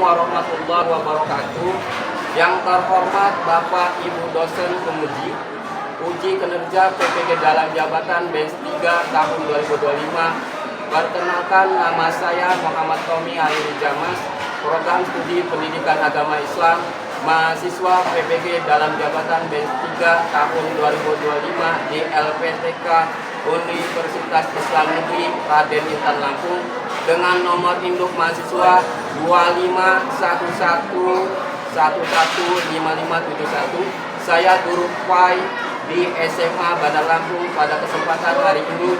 warahmatullahi wabarakatuh. Yang terhormat Bapak Ibu dosen penguji uji kinerja PPG dalam jabatan Batch 3 tahun 2025. Perkenalkan, nama saya Muhammad Tommy Aliri Jamas, program studi pendidikan agama Islam, mahasiswa PPG dalam jabatan Batch 3 tahun 2025 di LPTK Universitas Islam Negeri Raden Intan Lampung dengan nomor induk mahasiswa 2511115571. Saya guru FAI di SMA Bandar Lampung. Pada kesempatan hari ini,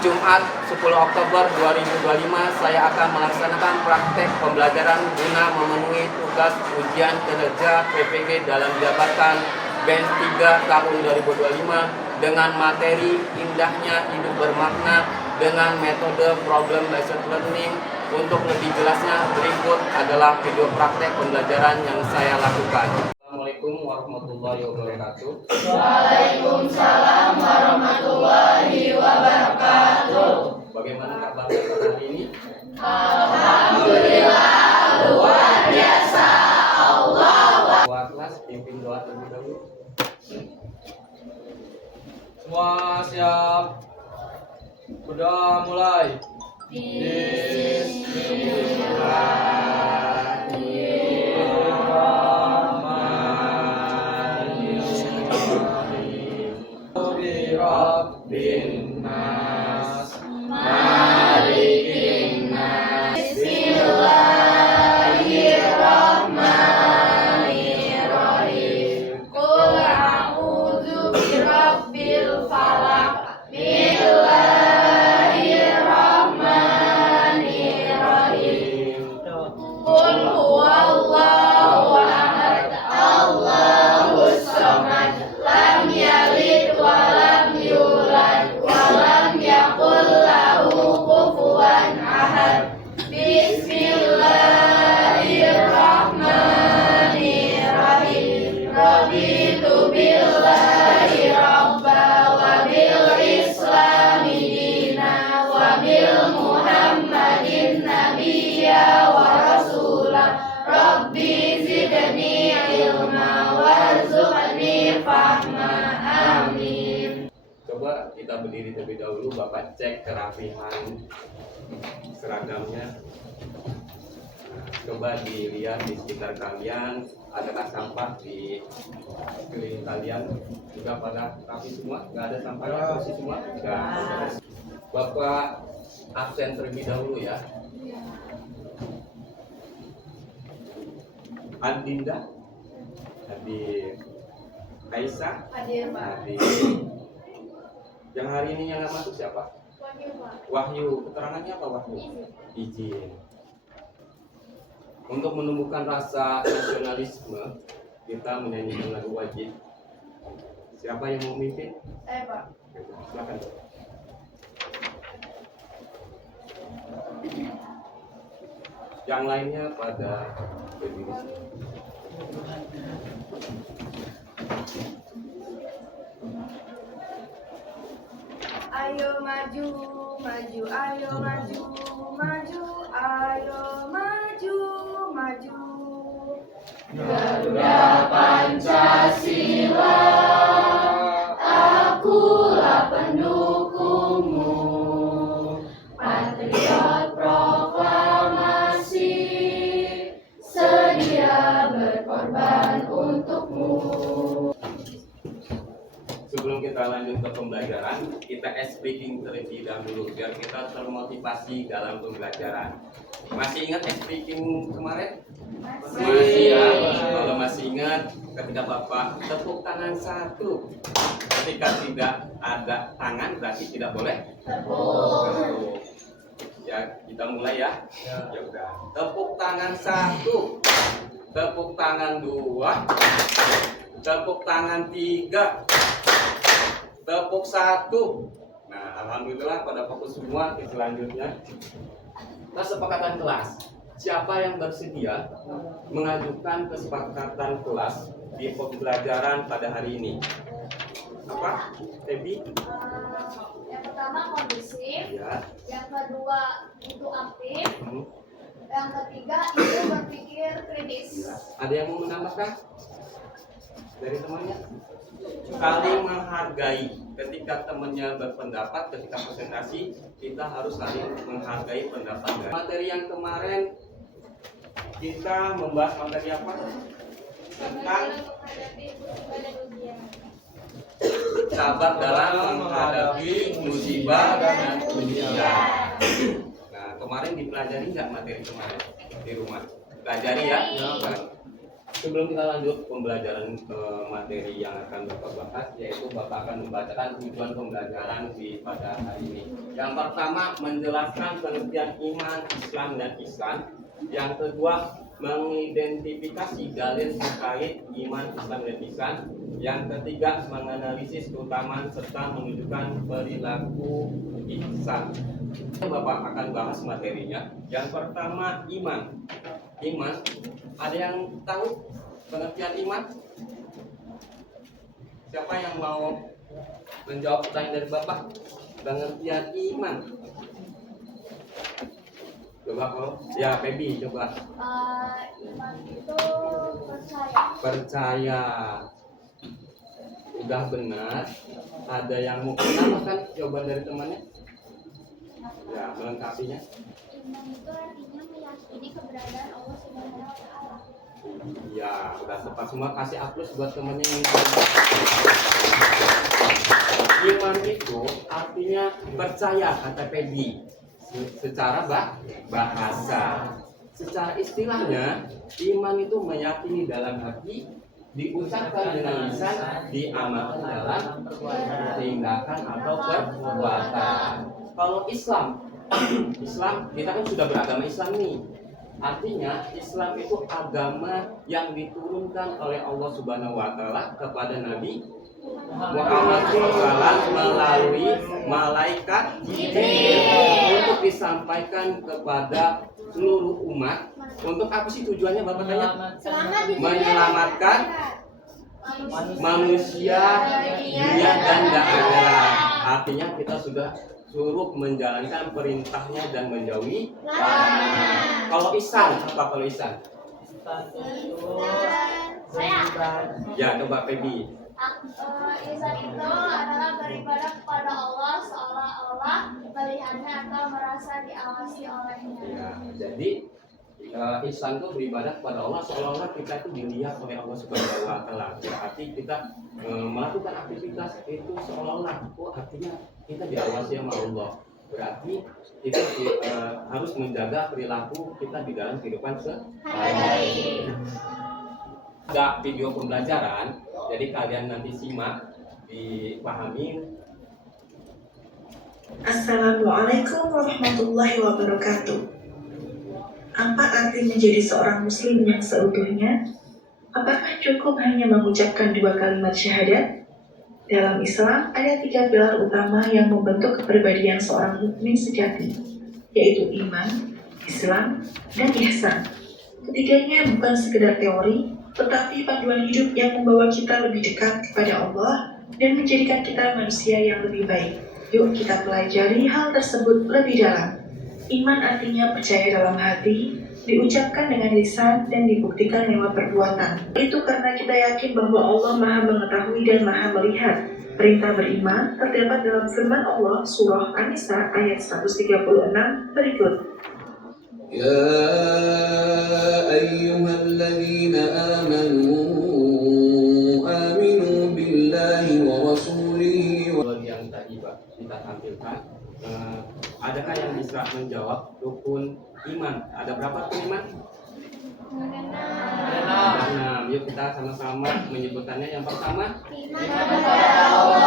Jumat 10 Oktober 2025, saya akan melaksanakan praktek pembelajaran guna memenuhi tugas ujian kinerja PPG dalam jabatan Batch 3 tahun 2025 dengan materi indahnya hidup bermakna dengan metode problem based learning. Untuk lebih jelasnya, berikut adalah video praktek pembelajaran yang saya lakukan. Assalamualaikum warahmatullahi wabarakatuh. Waalaikumsalam warahmatullahi wabarakatuh. Bagaimana kabarnya hari ini? Alhamdulillah, luar biasa. Allah. Ketua kelas pimpin doa terlebih dahulu. Semua siap. Sudah mulai. Bismillahirrahmanirrahim. Malikin nas. Bismillahirrahmanirrahim. Qul a'udzu birabbil falaq. Bismillahirrahmanirrahim. Qul huwallahu ahad. Allahus samad. Lam yalid wa lam yulad wa lam yakul lahu kufuwan ahad. Bismillahirrahmanirrahim. Raditu billahi rabba wa bil islami dina wa bil muhammadin nabiyya wa rasulah. Rabbi zidni ilma warzuqni fahma. Amin. Coba kita berdiri terlebih dahulu, Bapak cek kerapihan seragamnya. Coba dilihat di sekitar kalian, adakah sampah di sekeliling kalian? Juga pada rapi semua? Nggak ada sampahnya, bersih semua? Nggak. Bapak absen terlebih dahulu ya. Adinda, Hadir. Aisyah, Hadir, Pak. Hadir. Yang hari ini yang nggak masuk siapa? Wahyu. Keterangannya apa Wahyu? Izin. Untuk menumbuhkan rasa nasionalisme, kita menyanyikan lagu wajib. Siapa yang mau memimpin? Saya, Pak. Silakan. Yang lainnya pada berdiri. Ayo maju, maju, ayo maju, maju, ayo maju, maju. Garuda Pancasila, akulah pendukungmu. Patriot proklamasi, sedia berkorban untukmu. Sebelum kita lanjut ke pembelajaran, kita speaking terlebih dahulu biar kita termotivasi dalam pembelajaran. Masih ingat speaking kemarin? Masih ya. Kalau masih ingat, ketika Bapak tepuk tangan satu, ketika tidak ada tangan berarti tidak boleh tepuk. Ya, kita mulai ya. Ya udah. Tepuk tangan satu, tepuk tangan dua, tepuk tangan tiga, tepuk satu. Nah, alhamdulillah pada fokus semua. Ke selanjutnya, kesepakatan kelas. Siapa yang bersedia mengajukan kesepakatan kelas di pembelajaran pada hari ini? Apa, Tebi? Yang pertama kondusif, Ya. yang kedua itu aktif, Yang ketiga itu berpikir kritis. Ada yang mau menambahkan dari temannya? Saling menghargai. Ketika temannya berpendapat, ketika presentasi, kita harus saling menghargai pendapatnya. Materi yang kemarin kita membahas materi apa? Tentang sabar dalam menghadapi musibah dan ujian. Nah, kemarin dipelajari nggak materi kemarin di rumah? Pelajari ya. Sebelum kita lanjut pembelajaran materi yang akan Bapak bahas, yaitu Bapak akan membacakan tujuan pembelajaran di pada hari ini. Yang pertama, menjelaskan pengertian iman, Islam, dan ihsan. Yang kedua, mengidentifikasi dalil terkait iman, Islam, dan ihsan. Yang ketiga, menganalisis keutamaan serta menunjukkan perilaku ihsan. Bapak akan bahas materinya. Yang pertama, iman. Iman, ada yang tahu pengertian iman? Siapa yang mau menjawab pertanyaan dari Bapak? Pengertian iman. Coba kalau ya Febi coba. Iman itu percaya. Percaya. Udah benar. Ada yang mau menambahkan jawaban dari temannya? Ya, melengkapinya. Iman itu artinya meyakini keberadaan Allah Subhanahu wa Ta'ala. Ya, udah tepat semua. Kasih aplaus buat temennya yang iman itu artinya percaya, kata Peggy. Secara bahasa, secara istilahnya, iman itu meyakini dalam hati, diucapkan dengan lisan, diamalkan dalam tindakan atau perbuatan. Kalau Islam, kita kan sudah beragama Islam nih. Artinya Islam itu agama yang diturunkan oleh Allah Subhanahu wa Ta'ala kepada Nabi Muhammad SAW melalui malaikat Jibril untuk disampaikan kepada seluruh umat. Untuk apa sih tujuannya, Bapak tanya? Menyelamatkan manusia dunia dan akhirat. Artinya kita sudah suruh menjalankan perintahnya dan menjauhi larangan. Kalau ihsan, apa kalau ihsan? Ya, coba Febi. Ihsan itu adalah beribadah kepada Allah seolah-olah melihatnya atau merasa diawasi olehnya. Ya, jadi ihsan itu beribadah kepada Allah seolah-olah kita itu dilihat oleh Allah Subhanahu wa Ta'ala. Berarti kita melakukan aktivitas itu seolah-olah, artinya kita diawasi sama Allah. Berarti kita harus menjaga perilaku kita di dalam kehidupan sehari-hari. Ada video pembelajaran, jadi kalian nanti simak, dipahami. Assalamualaikum warahmatullahi wabarakatuh. Apa arti menjadi seorang muslim yang seutuhnya? Apakah cukup hanya mengucapkan 2 kalimat syahadat? Dalam Islam ada 3 pilar utama yang membentuk kepribadian seorang mukmin sejati, yaitu iman, Islam, dan ihsan. Ketiganya bukan sekedar teori, tetapi panduan hidup yang membawa kita lebih dekat kepada Allah dan menjadikan kita manusia yang lebih baik. Yuk kita pelajari hal tersebut lebih dalam. Iman artinya percaya dalam hati, diucapkan dengan lisan, dan dibuktikan lewat perbuatan. Itu karena kita yakin bahwa Allah Maha Mengetahui dan Maha Melihat. Perintah beriman terdapat dalam firman Allah surah An-Nisa ayat 136 berikut. يا أيها الذين آمنوا بالله ورسوله. Yang tadi kita tampilkan, adakah yang bisa menjawab rukun iman? Ada berapa rukun iman? 6. Yuk kita sama-sama menyebutkannya. Yang pertama, Iman kepada Allah.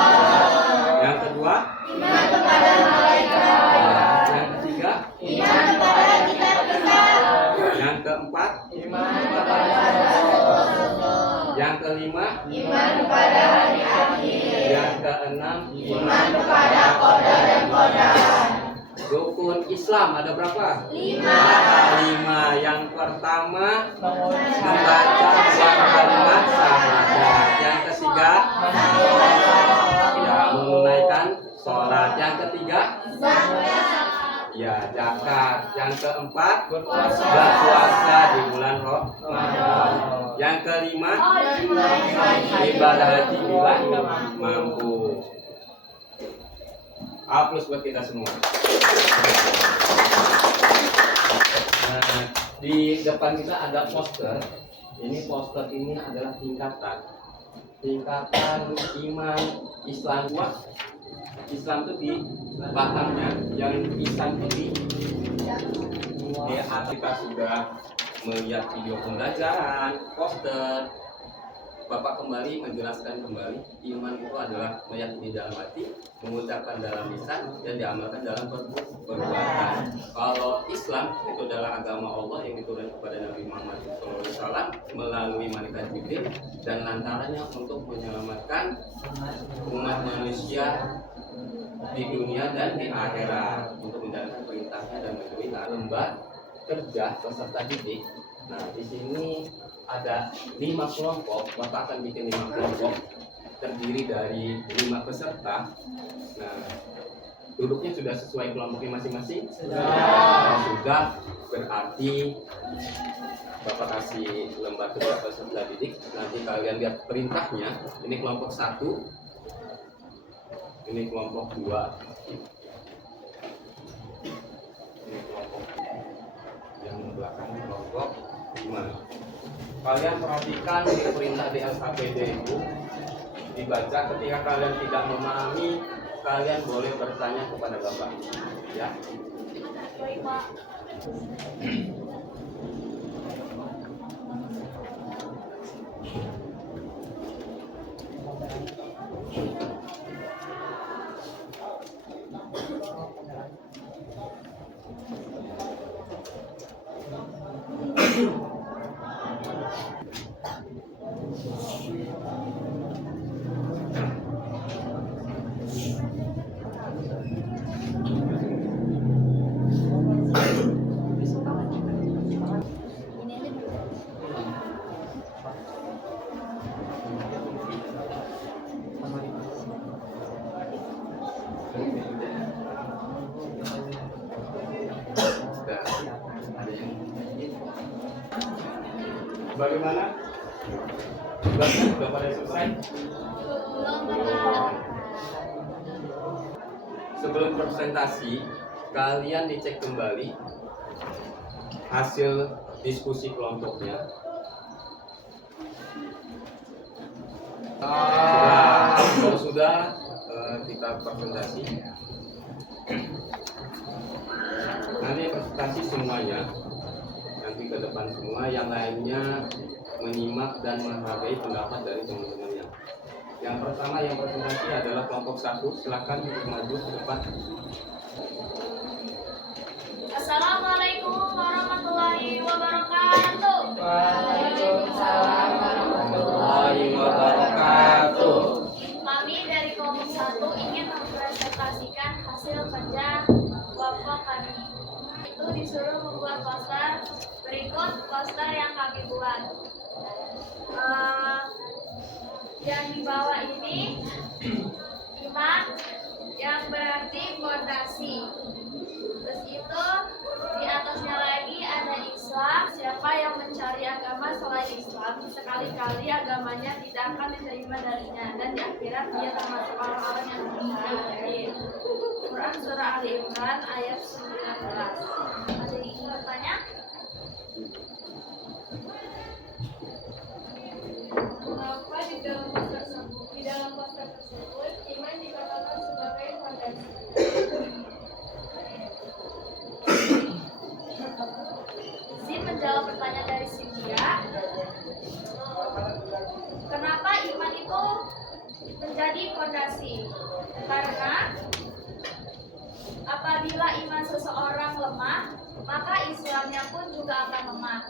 yang kedua, Iman kepada malaikat. yang ketiga, Iman kepada kitab-kitab. yang keempat, Iman Kepada Rasul. yang kelima, Iman kepada hari akhir. yang keenam, Iman kepada qada dan qadar. rukun Islam ada berapa? 5. Yang pertama, membaca 2 kalimat syahadat. Yang ketiga, ya, menunaikan sholat. Yang ketiga, ya, zakat. Yang keempat, berpuasa di bulan Ramadan. Yang kelima, ibadah haji bila mampu. Aplaus buat kita semua. Nah, di depan kita ada poster. Ini poster ini adalah tingkatan iman Islam. Islam itu di batangnya, yang Islam itu di atas. Kita sudah melihat video pembelajaran, poster. Bapak kembali menjelaskan kembali, iman itu adalah meyakini dalam hati, mengucapkan dalam lisan, dan diamalkan dalam perbuatan. Kalau Islam itu adalah agama Allah yang diturunkan kepada Nabi Muhammad SAW melalui malaikat Jibril, dan lantarannya untuk menyelamatkan umat manusia di dunia dan di akhirat, untuk menjalankan perintahnya dan menjauhi lembah kerja peserta didik. Nah, di sini ada 5 kelompok. Bapak akan bikin 5 kelompok terdiri dari 5 peserta. Nah, duduknya sudah sesuai kelompoknya masing-masing? Sudah, berarti Bapak kasih lembar kerja peserta didik. Nanti kalian lihat perintahnya. Ini kelompok 1, ini kelompok 2, ini kelompok 3, yang belakangnya kelompok 5. Kalian perhatikan di perintah di LKPD itu dibaca. Ketika kalian tidak memahami, kalian boleh bertanya kepada Bapak, ya. Baik, Pak. Bagaimana? Sudah pada selesai? Sebelum presentasi, kalian dicek kembali hasil diskusi kelompoknya. Kalau sudah, kita presentasi. Nanti presentasi semuanya. Nanti ke depan semua, yang lainnya menyimak dan menghargai pendapat dari teman-temannya. Yang pertama yang presentasi adalah kelompok 1. Silakan untuk maju ke depan. Assalamualaikum warahmatullahi wabarakatuh. Waalaikumsalam warahmatullahi wabarakatuh. Kami dari kelompok 1 ingin mempresentasikan hasil kerja kelompok kami. Itu disuruh membuat poster. Berikut poster yang kami buat. Yang di bawah ini iman, yang berarti fondasi. Terus itu di atasnya lagi ada Islam. Siapa yang mencari agama selain Islam, sekali-kali agamanya tidak akan diterima darinya, dan di akhirat dia termasuk orang-orang yang kafir. Quran surah Ali Imran ayat 19. Ada yang ingin bertanya? Mengapa di dalam poster tersebut iman dikatakan sebagai fondasi? Izin menjawab pertanyaan dari Cynthia. Kenapa iman itu menjadi fondasi? Karena apabila iman seseorang lemah, maka Islamnya pun juga akan lemah.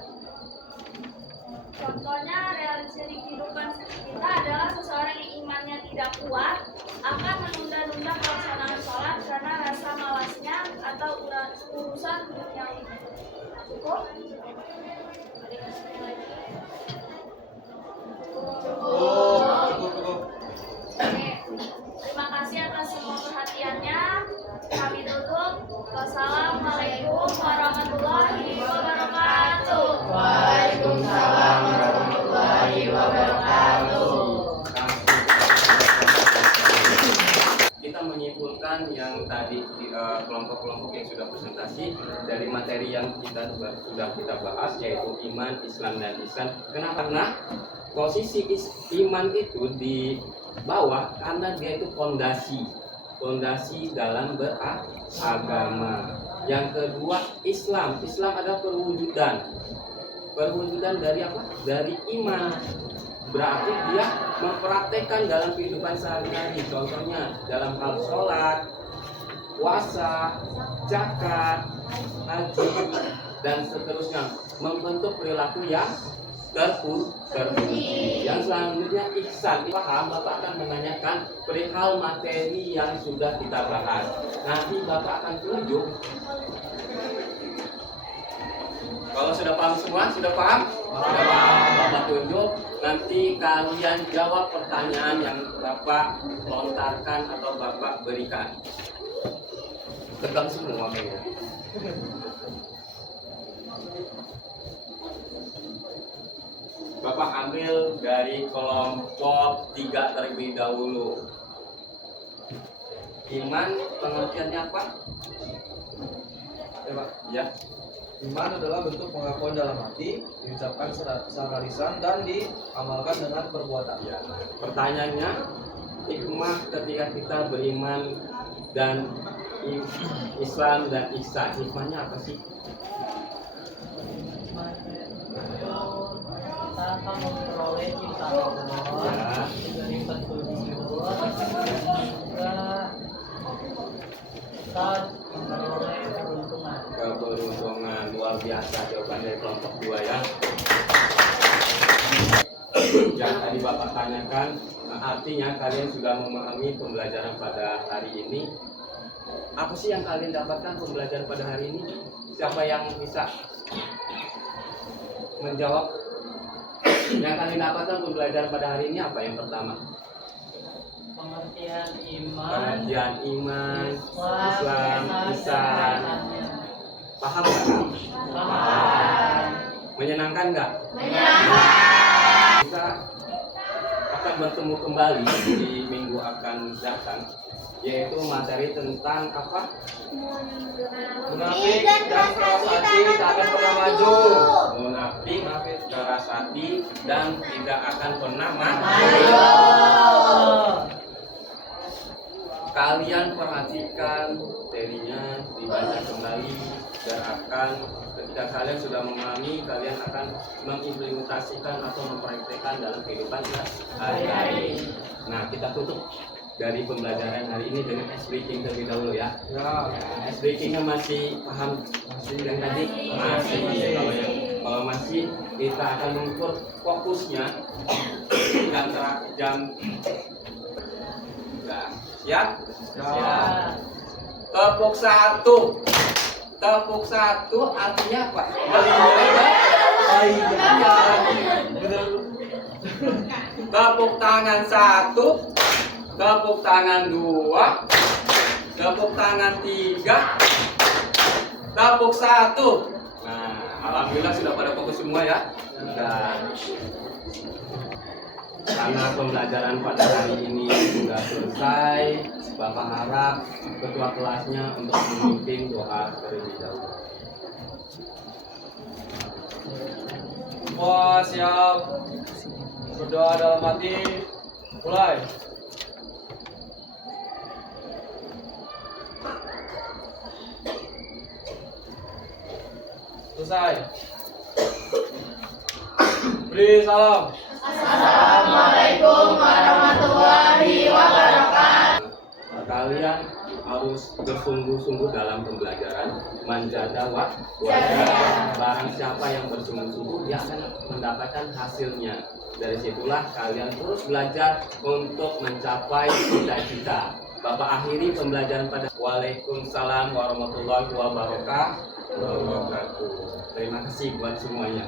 Contohnya realisasi di kehidupan kita adalah seseorang yang imannya tidak kuat akan menunda-nunda pelaksanaan sholat karena rasa malasnya atau urusan duniawi. Cukup? Ada yang lagi? Cukup. Oke. Terima kasih atas semua perhatiannya. Kami tutup. Wassalamualaikum warahmatullahi wabarakatuh. para kelompok-kelompok yang sudah presentasi dari materi yang sudah kita bahas, yaitu iman, Islam, dan ihsan. Kenapa? Karena posisi iman itu di bawah karena dia itu fondasi dalam beragama. Yang kedua, Islam adalah perwujudan dari apa? Dari iman. Berarti dia mempraktekkan dalam kehidupan sehari-hari. Contohnya dalam hal sholat, puasa, zakat, haji, dan seterusnya, membentuk perilaku yang terpuji. Yang selanjutnya ihsan. Paham, Bapak akan menanyakan perihal materi yang sudah kita bahas. Nanti Bapak akan tunjuk. Kalau sudah paham semua, sudah paham? Sudah paham, Bapak tunjuk. Nanti kalian jawab pertanyaan yang Bapak lontarkan atau Bapak berikan. Tegang semua kayaknya. Bapak ambil dari kelompok 3 terlebih dahulu. Iman pengertiannya apa? Ya, Pak. Ya. Iman adalah bentuk pengakuan dalam hati, diucapkan secara lisan dan diamalkan dengan perbuatan. Ya. Pertanyaannya, hikmah ketika kita beriman dan Islam dan ihsan, hikmahnya apa sih? Kita akan memperoleh cinta Allah dari petunjuk juga kita memperoleh Keberuntungan. Luar biasa jawaban dari kelompok 2 ya. Yang tadi Bapak tanyakan, artinya kalian sudah memahami pembelajaran pada hari ini. Apa sih yang kalian dapatkan pembelajaran pada hari ini? Siapa yang bisa menjawab? Yang kalian dapatkan pembelajaran pada hari ini apa yang pertama? pengertian iman, Pengertian iman, Islam, ihsan. Paham nggak? paham. Menyenangkan nggak? Kita akan bertemu kembali di minggu akan datang, yaitu materi tentang apa? Munafik dan keras hati tak akan pernah maju. Munafik, keras hati, dan tidak akan pernah maju. Kalian perhatikan materinya, dibaca kembali, dan akan ketika kalian sudah memahami, kalian akan mengimplementasikan atau mempraktekkan dalam kehidupan sehari-hari. Nah, kita tutup dari pembelajaran hari ini dengan ice breaking terlebih dahulu ya. Ya, Ice breakingnya masih paham? Masih yang tadi? Masih. Kalau masih, kita akan mengukur fokusnya jam. Nah, siap? ya. Tepuk satu artinya apa? Tepuk tangan 1, tepuk tangan 2, tepuk tangan 3, tepuk 1. Nah, alhamdulillah sudah pada fokus semua ya. Dan karena pembelajaran pada hari ini sudah selesai, Bapak harap ketua kelasnya untuk memimpin doa terlebih dahulu. Semua siap. Berdoa dalam hati. Mulai. Selesai. Beri salam. Assalamualaikum warahmatullahi wabarakatuh. Kalian harus bersungguh-sungguh dalam pembelajaran. Manjada wa barang siapa yang bersungguh-sungguh, dia akan mendapatkan hasilnya. Dari situlah kalian terus belajar untuk mencapai cita-cita. Bapak akhiri pembelajaran pada Waalaikumsalam warahmatullahi wabarakatuh. Terima kasih buat semuanya.